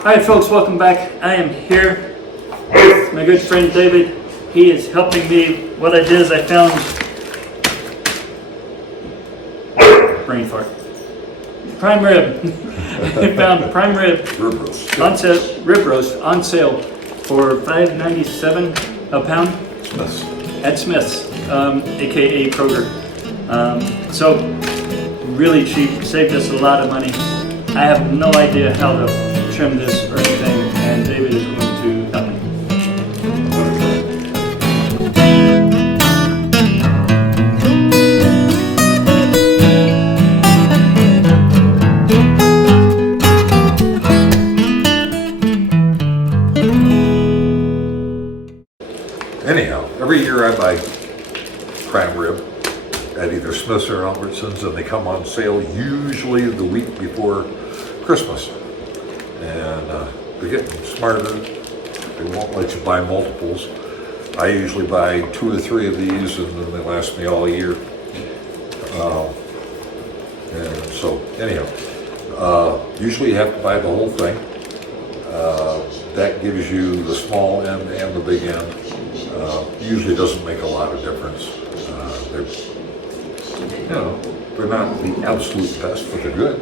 Alright folks, welcome back. I am here with my good friend David. He is helping me. What I did is I found brain fart. Prime rib. I found prime rib on sale, rib roast on sale for $5.97 a pound Smith's. at Smith's, aka Kroger. So really cheap, saved us a lot of money. I have no idea how to trim this or anything, and David is going to help me. Anyhow, every year I buy prime rib at either Smith's or Albertsons, and they come on sale usually the week before Christmas. And they're getting smarter. They won't let you buy multiples. I usually buy 2 or 3 of these, and then they last me all year. And so, anyhow, usually you have to buy the whole thing. That gives you the small end and the big end. Usually doesn't make a lot of difference. They're not the absolute best, but they're good.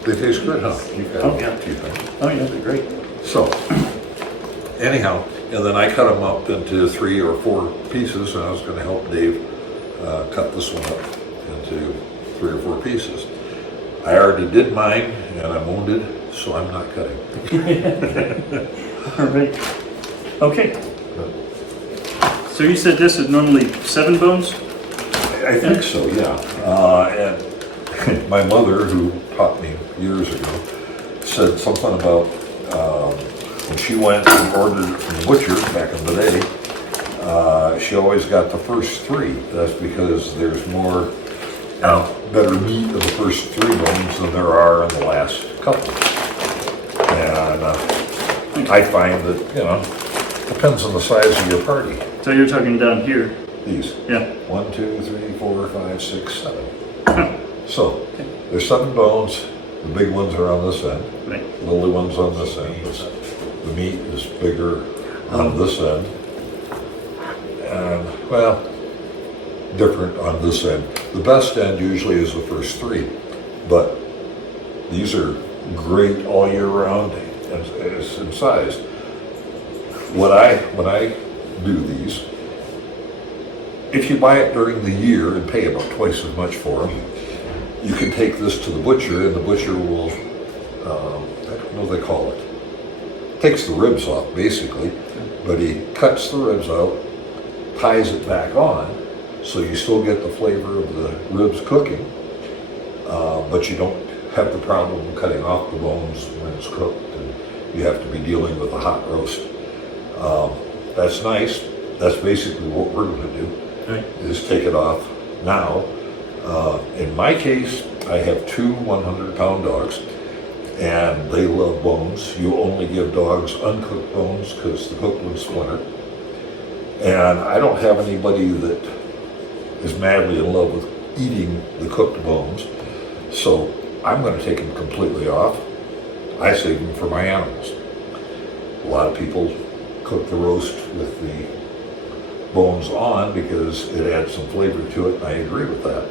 They taste good, huh? You've got Oh, yeah. a few things. Oh yeah, they're great. So, anyhow, and then I cut them up into 3 or 4 pieces, and I was going to help Dave cut this one up into 3 or 4 pieces. I already did mine, and I'm wounded, so I'm not cutting. All right. Okay. So you said this is normally 7 bones? I think so, yeah. And my mother, who taught me years ago, said something about when she went and ordered it from the butcher back in the day, she always got the first 3. That's because there's more, better meat in the first 3 bones than there are in the last couple. And I find that, depends on the size of your party. So you're talking down here? These. Yeah. 1, 2, 3, 4, 5, 6, 7. So there's 7 bones. The big ones are on this end. Right. The little ones on this end. The meat is bigger on this end. And, well, different on this end. The best end usually is the first 3. But these are great all year round in size. When I do these, if you buy it during the year and pay about twice as much for them, you can take this to the butcher, and the butcher will, what do they call it? Takes the ribs off, basically, but he cuts the ribs out, ties it back on, so you still get the flavor of the ribs cooking, but you don't have the problem of cutting off the bones when it's cooked, and you have to be dealing with a hot roast. That's nice. That's basically what we're going to do. Right. Is take it off now. In my case, I have 2 100-pound dogs, and they love bones. You only give dogs uncooked bones because the cooked ones splinter. And I don't have anybody that is madly in love with eating the cooked bones, so I'm going to take them completely off. I save them for my animals. A lot of people cook the roast with the bones on because it adds some flavor to it, and I agree with that.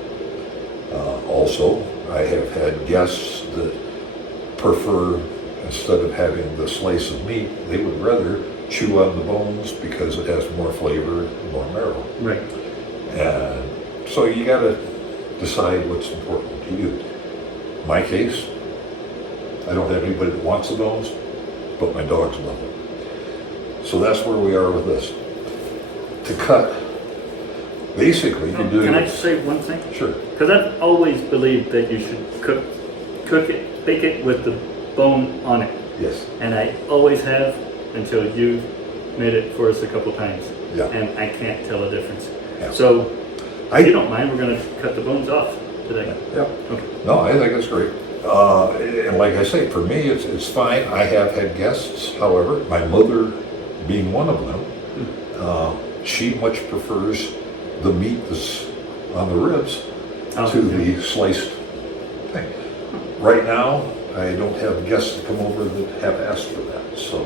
Also, I have had guests that prefer, instead of having the slice of meat, they would rather chew on the bones because it has more flavor and more marrow. Right. And so you got to decide what's important to you. In my case, I don't have anybody that wants the bones, but my dogs love them. So that's where we are with this. To cut, basically, you do. Can I say one thing? Sure. Because I've always believed that you should cook it, bake it with the bone on it. Yes. And I always have until you made it for us a couple times. Yeah. And I can't tell a difference. Yeah. So, if you don't mind, we're going to cut the bones off today. Yeah. Okay. No, I think that's great. And like I say, for me, it's fine. I have had guests, however, my mother being one of them, she much prefers the meat that's on the ribs to the sliced thing. Right now, I don't have guests to come over that have asked for that, so,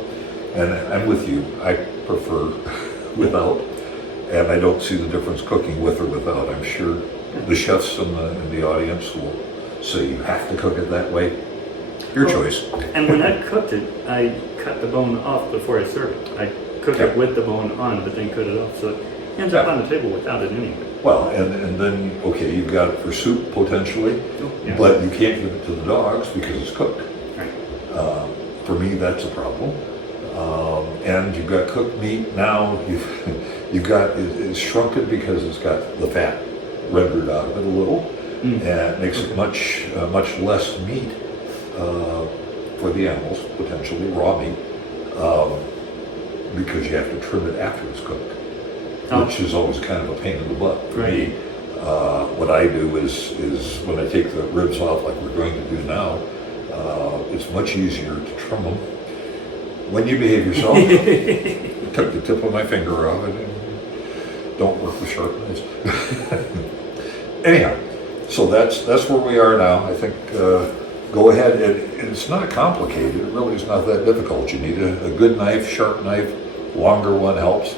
and I'm with you, I prefer without, and I don't see the difference cooking with or without. I'm sure the chefs in the audience will say you have to cook it that way. Your choice. And when I cooked it, I cut the bone off before I served it. I cook it with the bone on, but then cut it off, so it ends up on the table without it anyway. Well, and then, okay, you've got it for soup potentially, Yeah. but you can't give it to the dogs because it's cooked. Right. For me, that's a problem. And you've got cooked meat now. You've got it's shrunken because it's got the fat rendered out of it a little, and it makes it much less meat for the animals, potentially raw meat, because you have to trim it after it's cooked, which is always kind of a pain in the butt for me. What I do is when I take the ribs off, like we're going to do now, it's much easier to trim them. When you behave yourself, took the tip of my finger off it. Don't work with sharp knives. Anyhow, so that's where we are now. I think go ahead. It's not complicated. It really is not that difficult. You need a good knife, sharp knife. Longer one helps.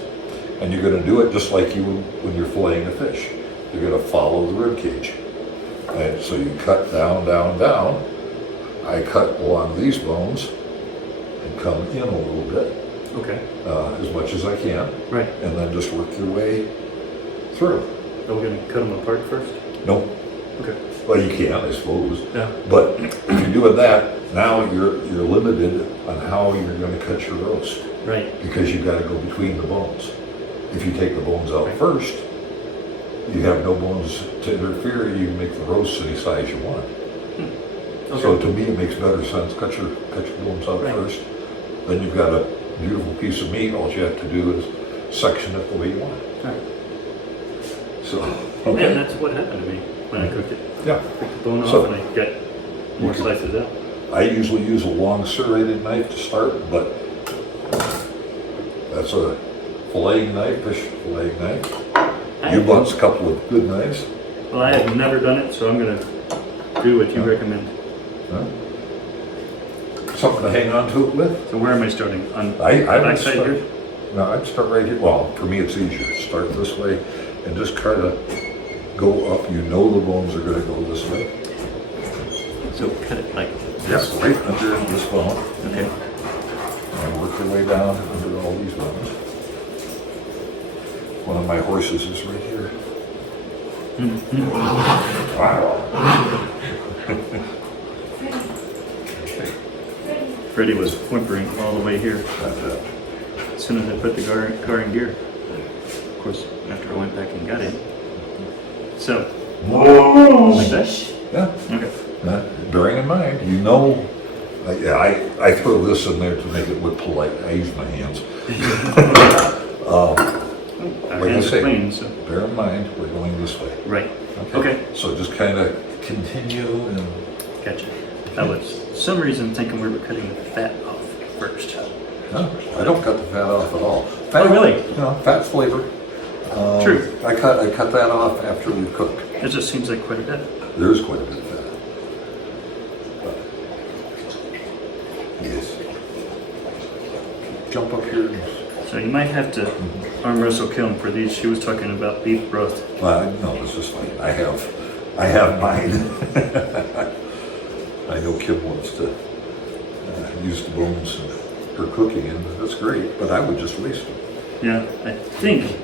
And you're going to do it just like you would when you're filleting a fish. You're going to follow the rib cage. And so you cut down, down, down. I cut along these bones and come in a little bit, Okay. as much as I can, Right. and then just work your way through. Are we gonna cut them apart first? No, Okay. well, you can, I suppose, Yeah. but if you're doing that, now you're limited on how you're going to cut your roast, Right. because you've got to go between the bones. If you take the bones out Right. first, you have no bones to interfere. You can make the roast any size you want. Okay. So to me, it makes better sense. Cut your bones out Right. first. Then you've got a beautiful piece of meat. All you have to do is section it the way you want it. All right. So, And okay. that's what happened to me when I cooked it. Yeah. Took the bone off So- and I got more You can- slices out. I usually use a long serrated knife to start, but that's a filleting knife, fish filleting knife. You bought a couple of good knives. Well, I have never done it, so I'm gonna do what you recommend. Huh? Something to hang on to it with. So where am I starting? On the I would backside start, here? no, I'd start right here. Well, for me, it's easier. Start this way and just try to go up. You know the bones are going to go this way. So cut it like Yes, this. right under this bone. Okay. And work your way down under all these bones. One of my horses is right here. Wow. Freddie was whimpering all the way here That's it. as soon as I put the car in gear. Of course, after I went back and got him. So, like that? Yeah. Okay. Bearing in mind, you know, I throw this in there to make it look polite. I use my hands. Our Like I hands say, are clean, so. bear in mind, we're going this way. Right. Okay. So just kind of continue and, Gotcha. I was some reason thinking we were cutting the fat off first. no, I don't cut the fat off at all. Fat, Oh, really? No, fat's flavor. True. I cut that off after we cook. It just seems like quite a bit. There is quite a bit of fat. But, yes. Jump up here. So you might have to arm wrestle Kim for these. She was talking about beef broth. No, it's just fine. I have mine. I know Kim wants to use the bones in her cooking, and that's great, but I would just waste them. Yeah, I think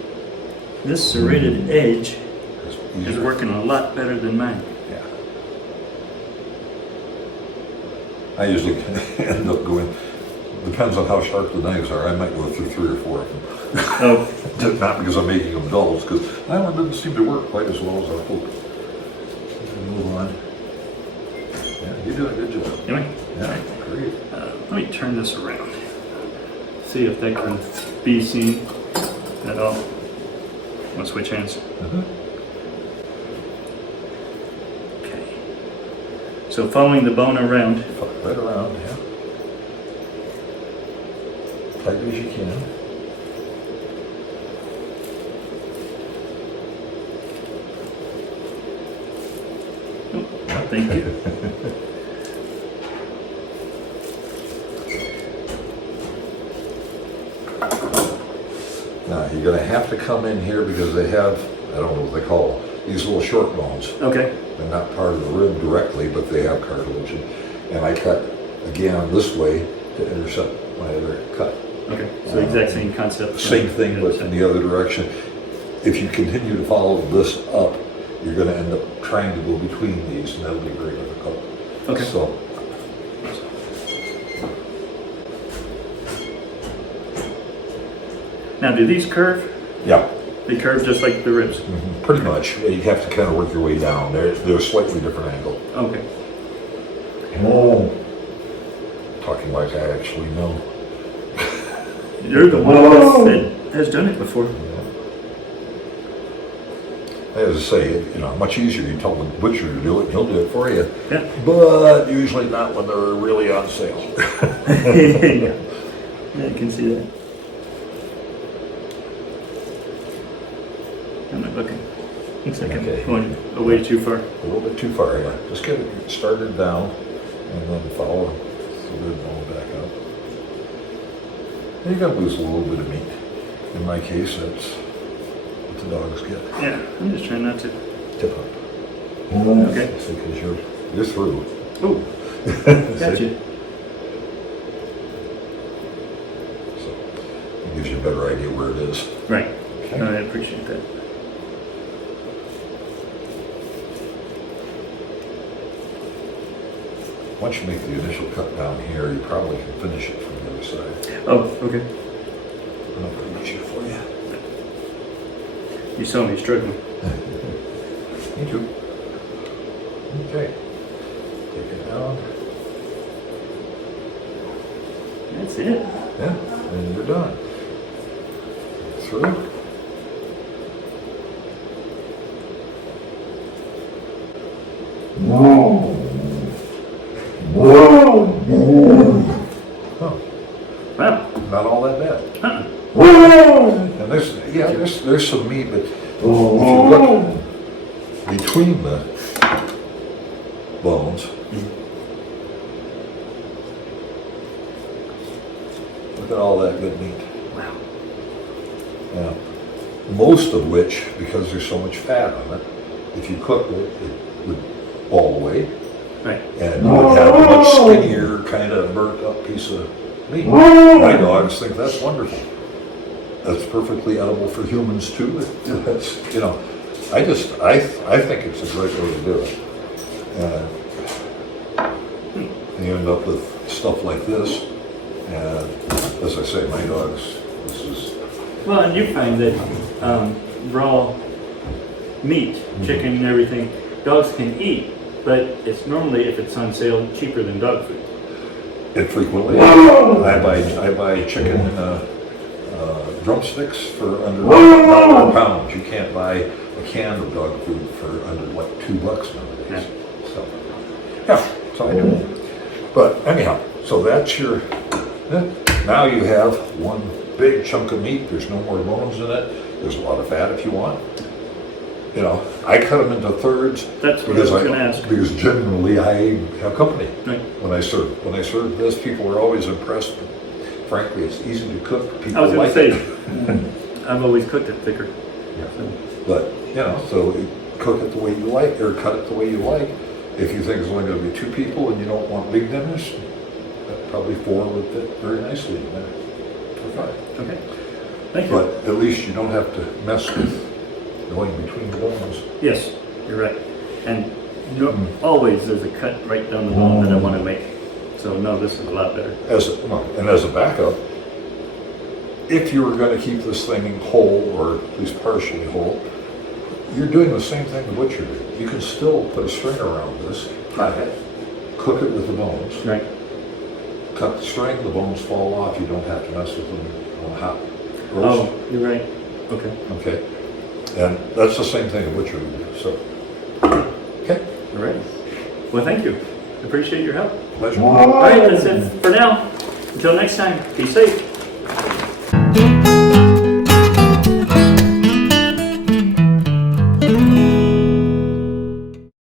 this serrated edge It's is easier. working a lot better than mine. Yeah. I usually end up going, depends on how sharp the knives are, I might go through 3 or 4 of them. Oh, Not because I'm making them dull, it's because that one didn't seem to work quite as well as I hoped. Move on. Yeah, you're doing a good job. anyway, Yeah, great. let me turn this around. See if that can be seen at all. I'm gonna switch hands. Uh-huh. Okay. So following the bone around, Right around, yeah. Tight as you can. thank you. Now, you're gonna have to come in here because they have, I don't know what they call them, these little short bones. Okay. They're not part of the rib directly, but they have cartilage. And I cut again this way to intercept my other cut. Okay. So exact same concept. Same thing, but in the other direction. If you continue to follow this up, you're gonna end up trying to go between these, and that'll be very difficult. Okay. So, Now, do these curve? yeah, They curve just like the ribs. pretty much. You have to kind of work your way down. They're a slightly different angle. Okay. Talking like I actually know. You're the one that has done it before. As I say, much easier. You tell the butcher to do it, and he'll do it for you. Yeah. But usually not when they're really on sale. Yeah, I can see that. I'm not looking. Looks like Okay. I'm going away too far. A little bit too far, yeah. Just get it started down, and then follow the rib bone back up. And you're gonna lose a little bit of meat. In my case, that's what the dogs get. Yeah, I'm just trying not to. Tip up. Okay. Because you're through. Oh, gotcha. See? So it gives you a better idea where it is. Right. Okay. I appreciate that. Once you make the initial cut down here, you probably can finish it from the other side. Oh, okay. I'll put it easier for you. You saw me struggling. Me too. Okay. Take it down. That's it. Yeah, and you're done. Through. Oh, Wow. not all that bad. Huh. And there's some meat, but if you look between the bones, look at all that good meat. Wow. Yeah. Most of which, because there's so much fat on it, if you cooked it, it would fall away, Right. and you would have a much skinnier, kind of burnt up piece of meat. My dogs think that's wonderful. That's perfectly edible for humans too. That's, I think it's a great way to do it. You end up with stuff like this, and as I say, my dogs, this is, Well, and you find that raw meat, chicken and everything, dogs can eat, but it's normally, if it's on sale, cheaper than dog food. it frequently, I buy chicken drumsticks for under $1 a pound. You can't buy a can of dog food for under like $2 nowadays. Yeah. So I do. But anyhow, so that's your, now you have one big chunk of meat. There's no more bones in it. There's a lot of fat if you want. I cut them into thirds. That's what I was going to ask. Because generally I have company. Right. When I serve this, people are always impressed. Frankly, it's easy to cook. I People was going like to it. say, I've always cooked it thicker. But, so cook it the way you like, or cut it the way you like. If you think it's only going to be 2 people and you don't want big dinners, probably 4 would fit very nicely in there. Or 5. Okay. Thank you. But at least you don't have to mess with going between the bones. Yes, you're right. And always there's a cut right down the bone that I want to make. So no, this is a lot better. As a backup, if you were going to keep this thing whole, or at least partially whole, you're doing the same thing the butcher did. You can still put a string around this, cook it with the bones, Right. cut the string, the bones fall off, you don't have to mess with them on hot roast. Oh, you're right. Okay. Okay, and that's the same thing a butcher would do, so. Okay, All right. Well, thank you. Appreciate your help. pleasure. All right, that's it for now. Until next time, be safe.